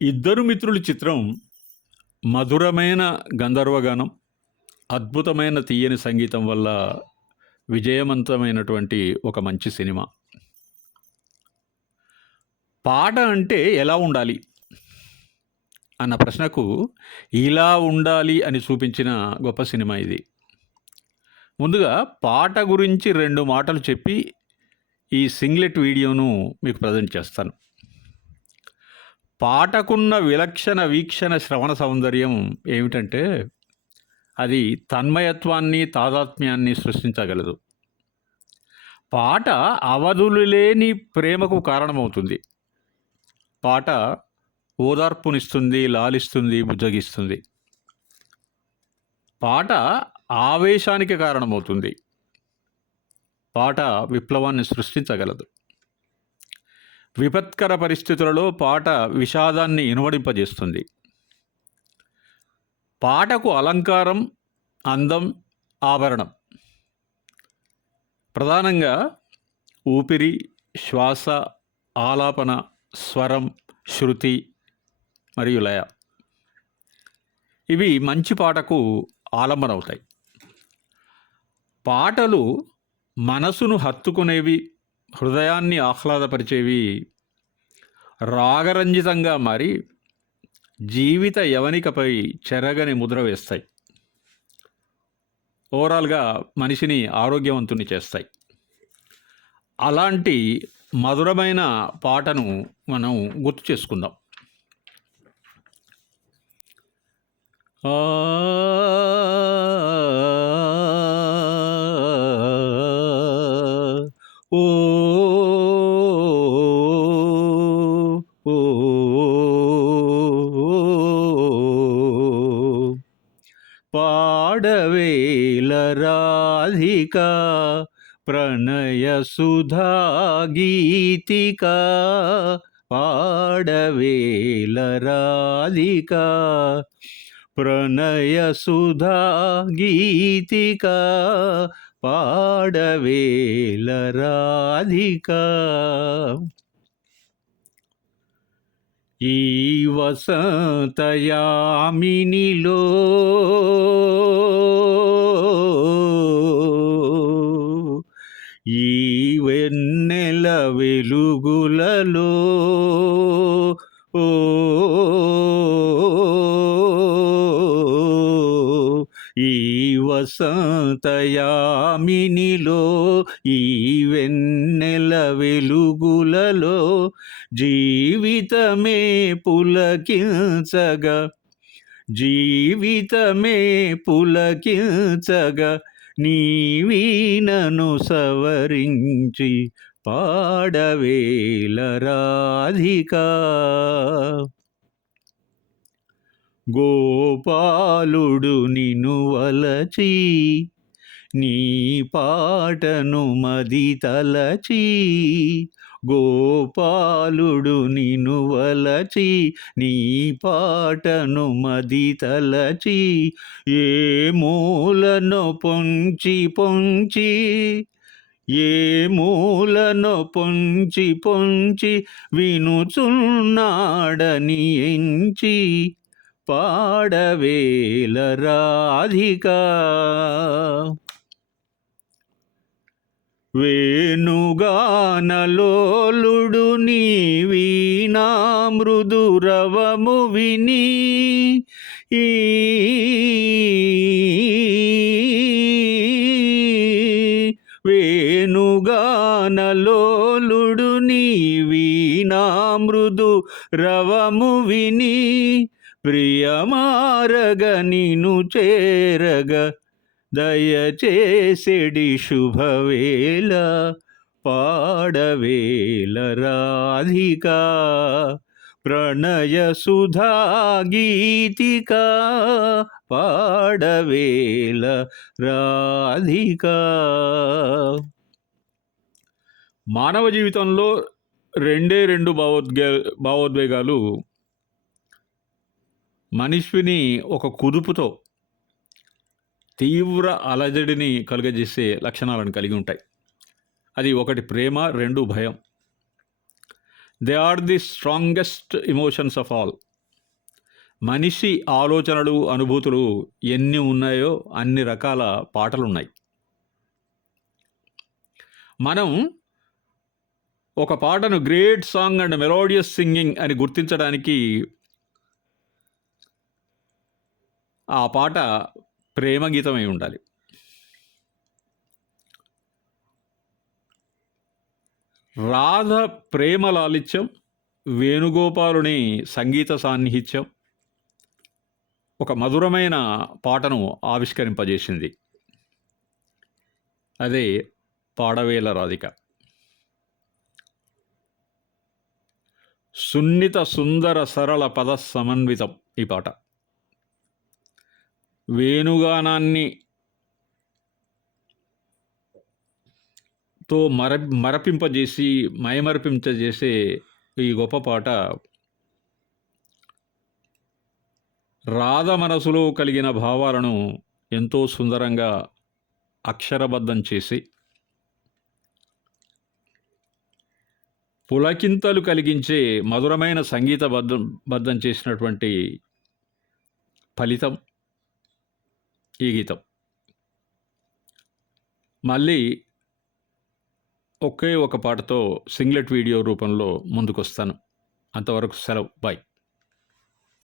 ఇద్దరు మిత్రులు చిత్రం మధురమైన గంధర్వగానం, అద్భుతమైన తీయని సంగీతం వల్ల విజయవంతమైనటువంటి ఒక మంచి సినిమా. పాట అంటే ఎలా ఉండాలి అన్న ప్రశ్నకు ఇలా ఉండాలి అని చూపించిన గొప్ప సినిమా ఇది. ముందుగా పాట గురించి 2 మాటలు చెప్పి ఈ సింగ్లెట్ వీడియోను మీకు ప్రజెంట్ చేస్తాను. పాటకున్న విలక్షణ వీక్షణ శ్రవణ సౌందర్యం ఏమిటంటే అది తన్మయత్వాన్ని, తాదాత్మ్యాన్ని సృష్టించగలదు. పాట అవధులు లేని ప్రేమకు కారణమవుతుంది. పాట ఓదార్పునిస్తుంది, లాలిస్తుంది, బుజ్జగిస్తుంది. పాట ఆవేశానికి కారణమవుతుంది. పాట విప్లవాన్ని సృష్టించగలదు. విపత్కర పరిస్థితులలో పాట విషాదాన్ని ఇనుమడింపజేస్తుంది. పాటకు అలంకారం, అందం, ఆభరణం. ప్రధానంగా ఊపిరి, శ్వాస, ఆలాపన, స్వరం, శృతి మరియు లయ. ఇవి మంచి పాటకు ఆలంబన అవుతాయి. పాటలు మనసును హత్తుకునేవి, హృదయాన్ని ఆహ్లాదపరిచేవి, రాగరంజితంగా మారి జీవిత యవనికపై చెరగని ముద్ర వేస్తాయి. ఓవరాల్గా మనిషిని ఆరోగ్యవంతుని చేస్తాయి. అలాంటి మధురమైన పాటను మనం గుర్తు చేసుకుందాం. ఆ ఓ ఓ పాడవేల రాధికా ప్రణయ సుధా గీతికా, పాడవేల రాధికా ప్రణయ సుధా గీతికా, పాడవేల రాధికా. ఈ వసంతయామినిలో ఈ వెన్నెల వెలుగులలో ఓ ఈ వసంతయామినిలో ఈ వెన్నెల వెలుగులలో జీవితమే పులకించగా, జీవితమే పులకించగా నీ వీణను సవరించి పాడవేల రాధికా. గోపాలుడు నిన్ను వలచి నీ పాటను మది తలచి, గోపాలుడు నిన్ను వలచి నీ పాటను మది తలచి, ఏ మూలను పొంచి పొంచి, ఏ మూలను పొంచి పొంచి వినుచున్నాడని ఎంచి పాడవేల రాధికా. వేణుగానలోలుడు నీ వీణా మృదురవము విని ఈ వేణుగానలోలుడు నీ వీణా మృదు రవము విని ప్రియమారగ నిను చేరగ దయచేసెడి శుభవేళ, పాడవేల రాధికా ప్రణయ సుధా గీతికా, పాడవేల రాధికా. మానవ జీవితంలో 2 భావోద్వేగాలు మనిషిని ఒక కుదుపుతో తీవ్ర అలజడిని కలుగజేసే లక్షణాలను కలిగి ఉంటాయి. అది ఒకటి ప్రేమ, 2 భయం. They are the strongest emotions of all. మనిషి ఆలోచనలు, అనుభూతులు ఎన్ని ఉన్నాయో అన్ని రకాల పాటలున్నాయి. మనం ఒక పాటను great song and melodious singing అని గుర్తించడానికి ఆ పాట ప్రేమ గీతమై ఉండాలి. రాధ ప్రేమ లాలిత్యం, వేణుగోపాలుని సంగీత సాన్నిహిత్యం ఒక మధురమైన పాటను ఆవిష్కరింపజేసింది. అదే పాడవేల రాధిక. సున్నిత సుందర సరళ పద సమన్వితం ఈ పాట. వేణుగానాన్ని తో మరపింపజేసి మైమరిపింపజేసే ఈ గొప్ప పాట రాధ మనసులో కలిగిన భావాలను ఎంతో సుందరంగా అక్షరబద్ధం చేసి పులకింతలు కలిగించే మధురమైన బద్ధం చేసినటువంటి ఫలితం ఈ గీతం. మళ్ళీ ఒకే ఒక పాటతో సింగ్లెట్ వీడియో రూపంలో ముందుకొస్తాను. అంతవరకు సెలవు. బాయ్.